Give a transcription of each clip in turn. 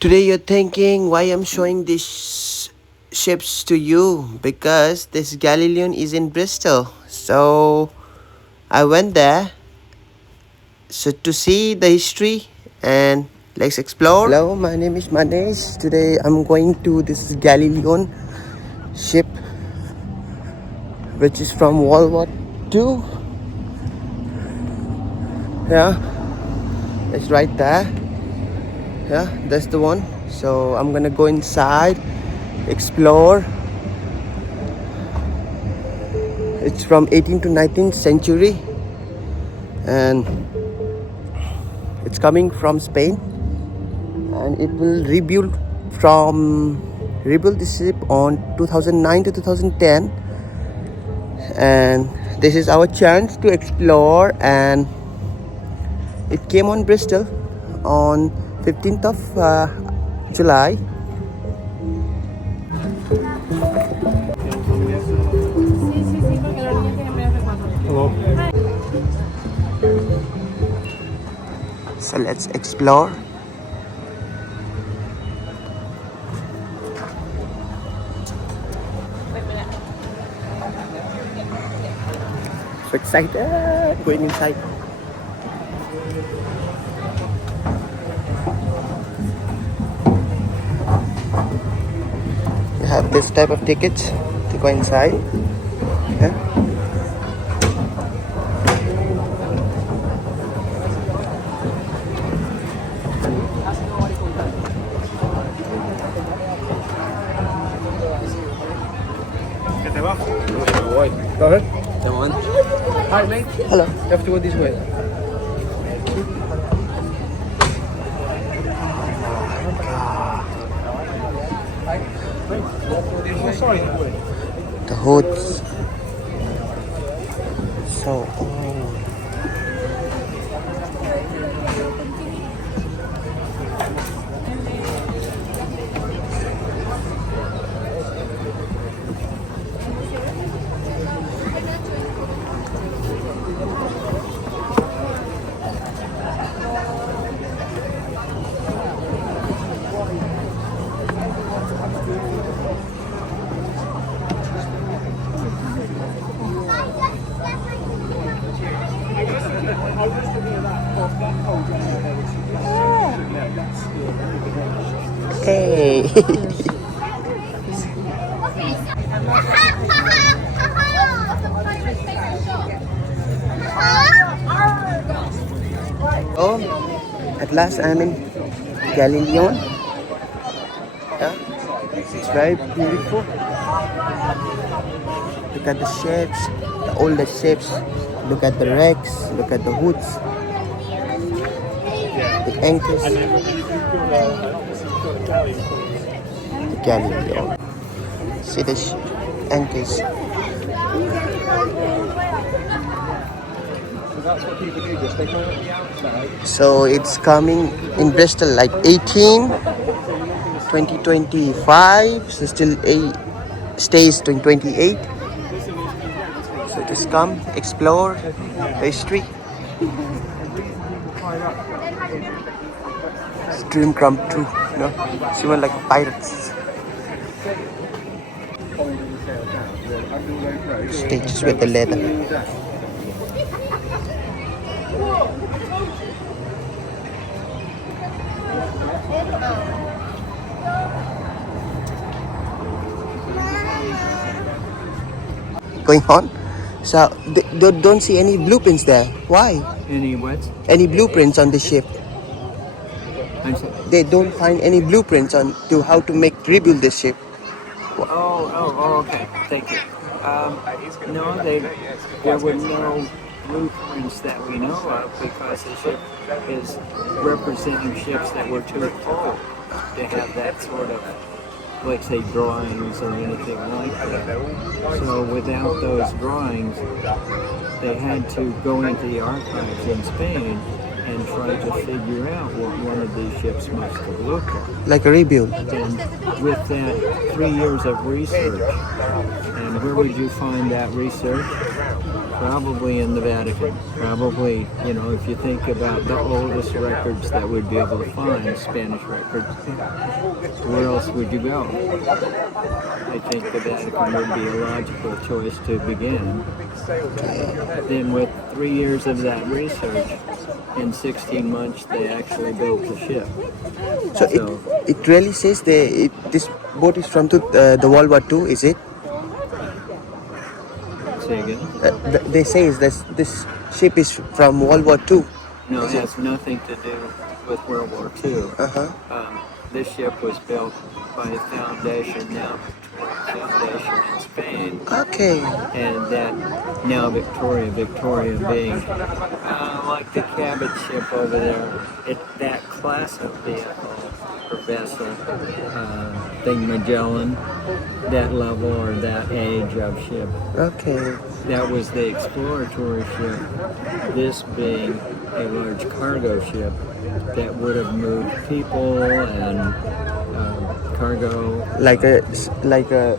Today you're thinking why I'm showing these ships to you because this Galeon is in Bristol. So I went there to see the history and let's explore. Hello, my name is Manesh. Today I'm going to this Galeon ship which is from World War II. Yeah, it's right there. Yeah, that's the one. So I'm gonna go inside, explore. It's from 18th to 19th century and it's coming from Spain, and it will rebuild the ship on 2009 to 2010, and this is our chance to explore. And it came on Bristol on 15th of July. Hello. So let's explore. So excited going inside. You have this type of tickets to go inside. Yeah. Go ahead. Come on. Hi, mate. Hello. You have to go this way. The hoods. So old. Hey. Oh, at last I'm in Galeon. Yeah, it's very beautiful. Look at the ships, the older ships. Look at the wrecks. Look at the hoods, the anchors. The Galeon. See the anchors. So it's coming in Bristol like 2025. So still stays to 28. So just come, explore the history. It's dream come true, you know. She went like pirates. Stitches with the leather. Going on. So don't see any blueprints there. Why? Any what? Any blueprints on the ship? I'm sorry. They don't find any blueprints on to how to rebuild the ship. Okay. Thank you. No, there were no blueprints that we know of because the ship is representing ships that were too old to have that sort of, like say, drawings or anything like that. So without those drawings, they had to go into the archives in Spain and try to figure out what one of these ships must have looked like. Like a rebuild. And with that 3 years of research, and where would you find that research? Probably in the Vatican. Probably, if you think about the oldest records that we'd be able to find, Spanish records, where else would you go? I think the Vatican would be a logical choice to begin. Then with 3 years of that research, in 16 months they actually built the ship. So it really says this boat is from the World War II, is it? Say again? They say this ship is from World War II. No, it Is it? has nothing to do with World War II. Uh-huh. This ship was built by a foundation, now Victoria Foundation in Spain, Okay. and that now Victoria being like the Cabot ship over there, that class of vehicle or vessel, think Magellan, that level or that age of ship. Okay. That was the exploratory ship, this being a large cargo ship that would have moved people and cargo. Like a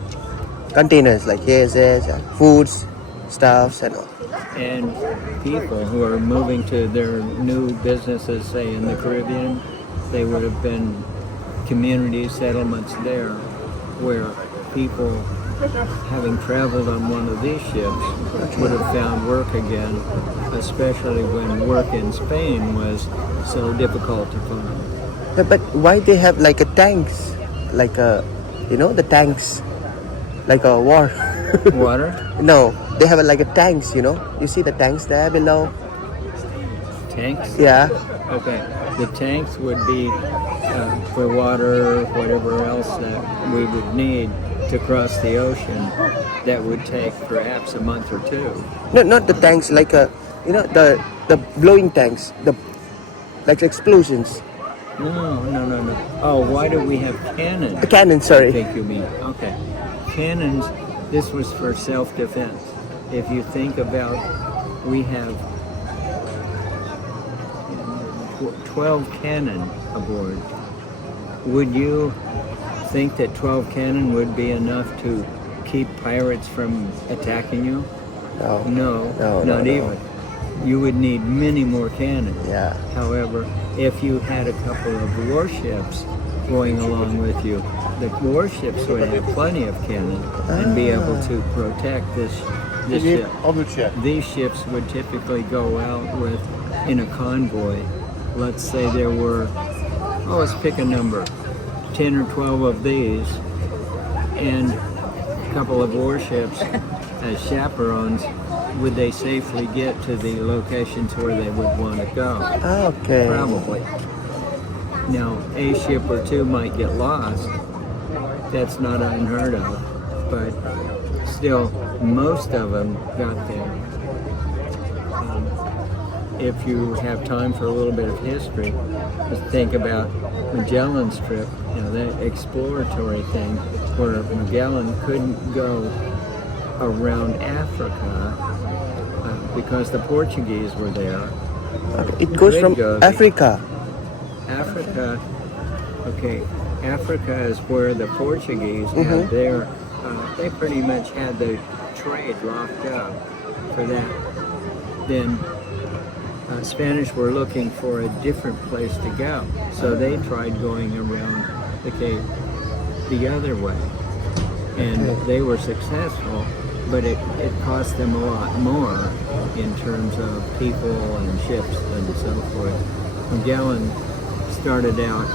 containers, like yes, foods, stuffs, and all. And people who are moving to their new businesses, say in the Caribbean, they would have been community settlements there where people, having traveled on one of these ships, would have found work again, especially when work in Spain was so difficult to find. Yeah, but why they have like a tanks, like the tanks, like a war? Water? No, they have like a tanks. You see the tanks there below? Tanks? Yeah. Okay. The tanks would be for water, whatever else that we would need to cross the ocean. That would take perhaps a month or two. No, not the tanks. Like the blowing tanks, like explosions. No. Oh, why do we have cannons? The cannon, sorry. I think you mean. Okay. Cannons, this was for self-defense. If you think about, we have 12 cannon aboard. Would you think that 12 cannon would be enough to keep pirates from attacking you? No, not even. You would need many more cannons. Yeah. However, if you had a couple of warships going along with you, the warships would have plenty of cannon and be able to protect this ship. These ships would typically go out in a convoy. Let's say there were, let's pick a number, 10 or 12 of these, and a couple of warships as chaperones. Would they safely get to the locations where they would want to go? Okay. Probably. Now, a ship or two might get lost. That's not unheard of, but still, most of them got there. If you have time for a little bit of history, just think about Magellan's trip, that exploratory thing, where Magellan couldn't go around Africa because the Portuguese were there. It goes from Africa. Africa, okay. Africa is where the Portuguese had their. They pretty much had the trade locked up for that. Then Spanish were looking for a different place to go, so they tried going around the Cape the other way, and they were successful. But it cost them a lot more in terms of people and ships and so forth. Magellan started out,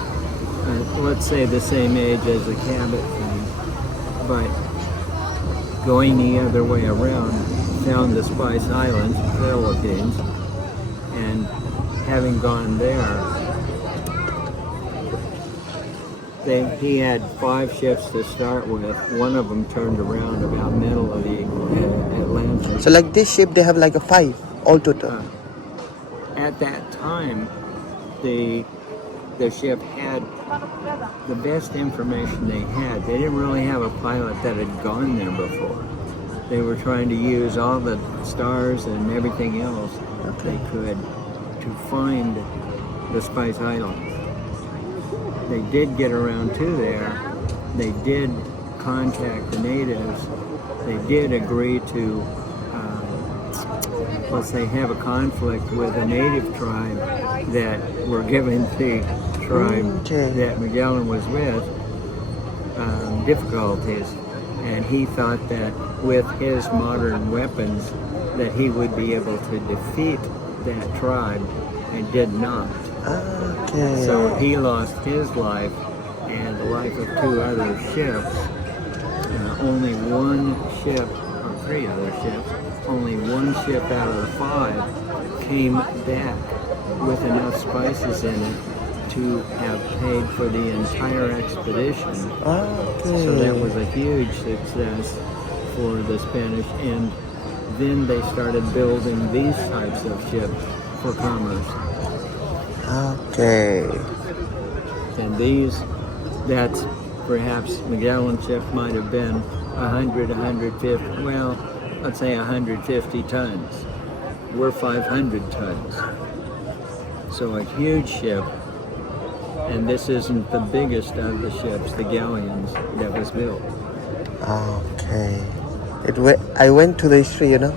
let's say the same age as the Cabot thing, but going the other way around, found the Spice Islands, Philippines, and having gone there, he had 5 ships to start with. One of them turned around about middle of the Atlantic. So like this ship, they have like a 5 all total. At that time, the ship had the best information they had. They didn't really have a pilot that had gone there before. They were trying to use all the stars and everything else they could to find the Spice Islands. They did get around to there. They did contact the natives. They did agree to let's say, have a conflict with a native tribe that were given the tribe Okay. that Magellan was with difficulties. And he thought that with his modern weapons that he would be able to defeat that tribe, and did not. Okay. So he lost his life and the life of 2 other ships. Only one ship, or 3 other ships, only one ship out of the 5 came back with enough spices in it to have paid for the entire expedition. Okay. So that was a huge success for the Spanish, and then they started building these types of ships for commerce. Okay. And these, that's perhaps Magellan ship might have been 100, 150, well, let's say 150 tons. We're 500 tons. So a huge ship, and this isn't the biggest of the ships, the Galeons, that was built. Okay. I went to the history, you know.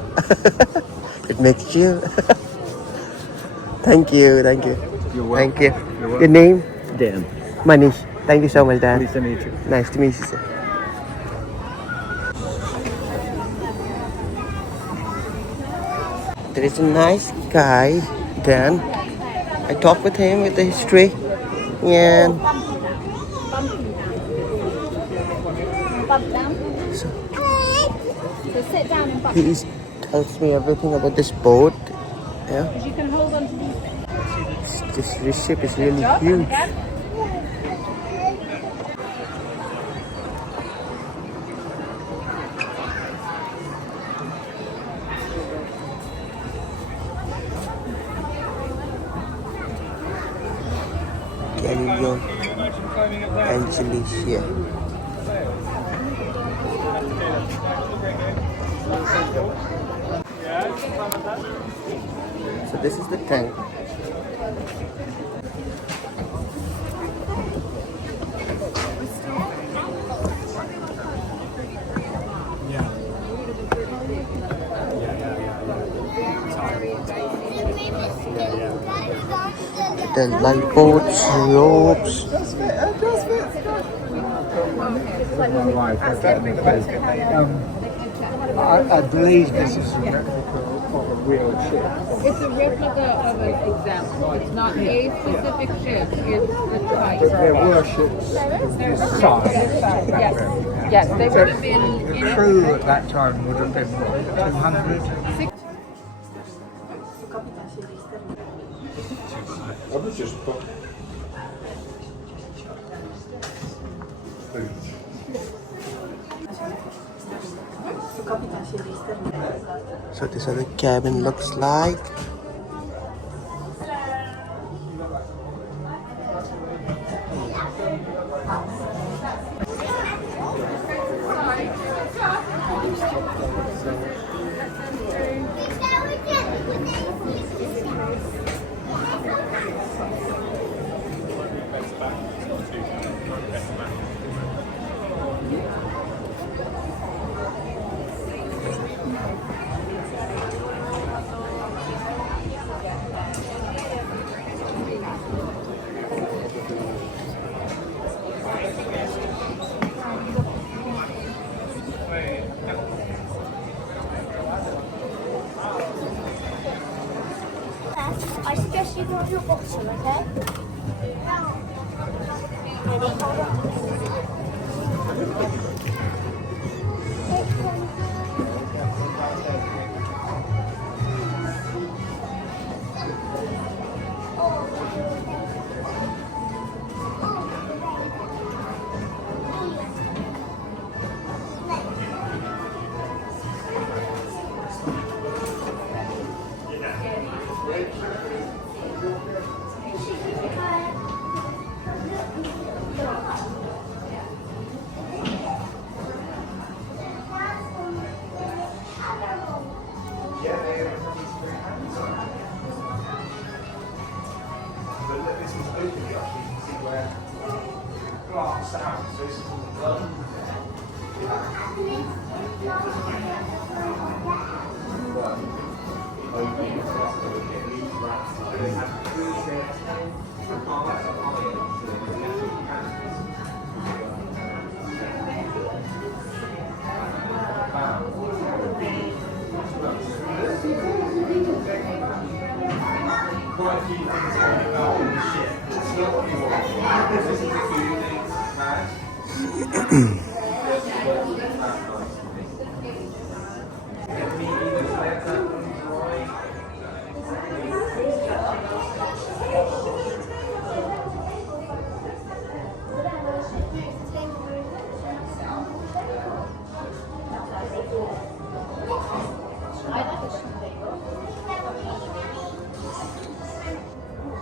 It makes you. Thank you. Thank you. You're welcome. Thank you. You're welcome. Your name? Dan. Manish. Thank you so much, Dan. Pleased to meet you. Nice to meet you, sir. There is a nice guy, Dan. I talked with him with the history, and So sit down and he tells me everything about this boat. Yeah, because you can hold on to these things. this ship is really huge. Galeon, andaluciaw. So this is the tank. The lifeboats, ropes. I believe this is a replica of a real ship. It's a replica of an example. It's not a specific ship. It's the type. There were ships of this size. Yes, yes, they would have been The in crew at that time would have been what, 200? So this is how the cabin looks like. I suggest you go on your bottom, okay? Ready? Hold on.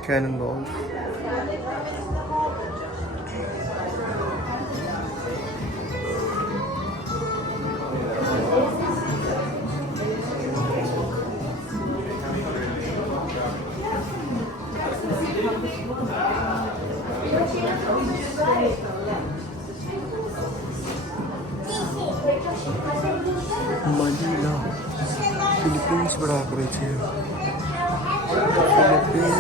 Cannonballs. Manila. Philippines berapa sih? Philippines.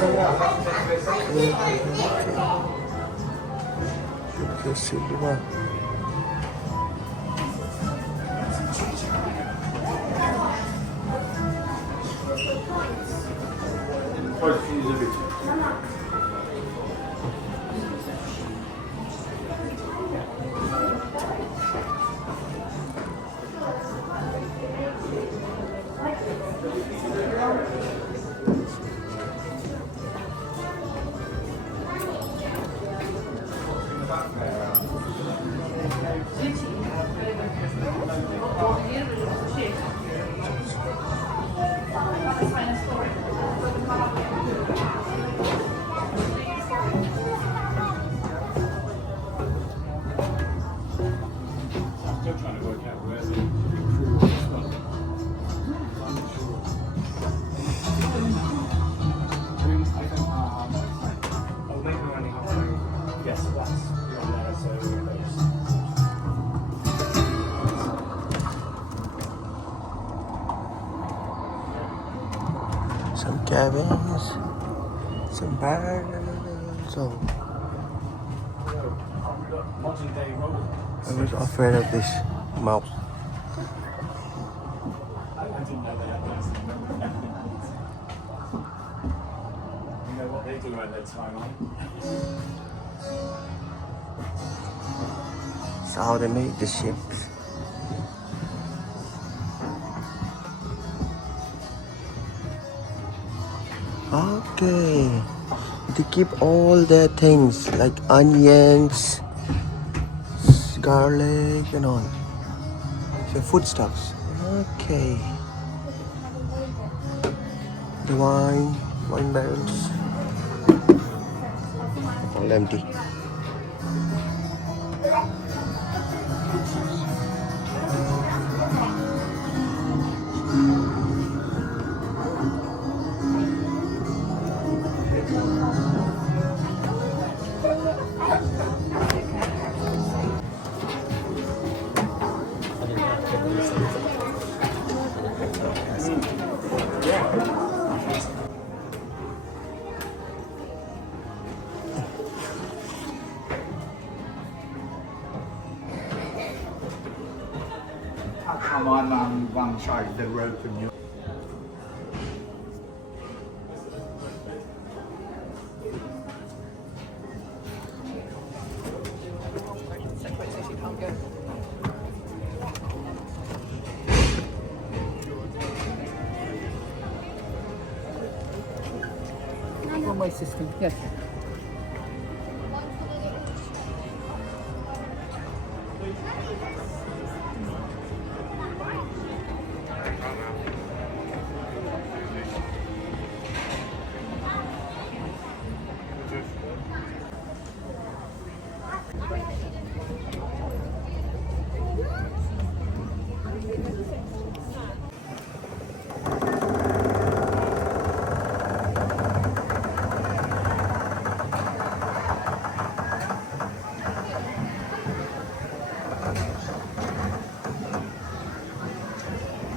Some cabins, some bars. So I was afraid of this mouse. That's how they make the ships. Okay, they keep all their things like onions, garlic, and all. So foodstuffs. Okay. The wine barrels, all empty. Come on one side the road from you. One-way system, yes.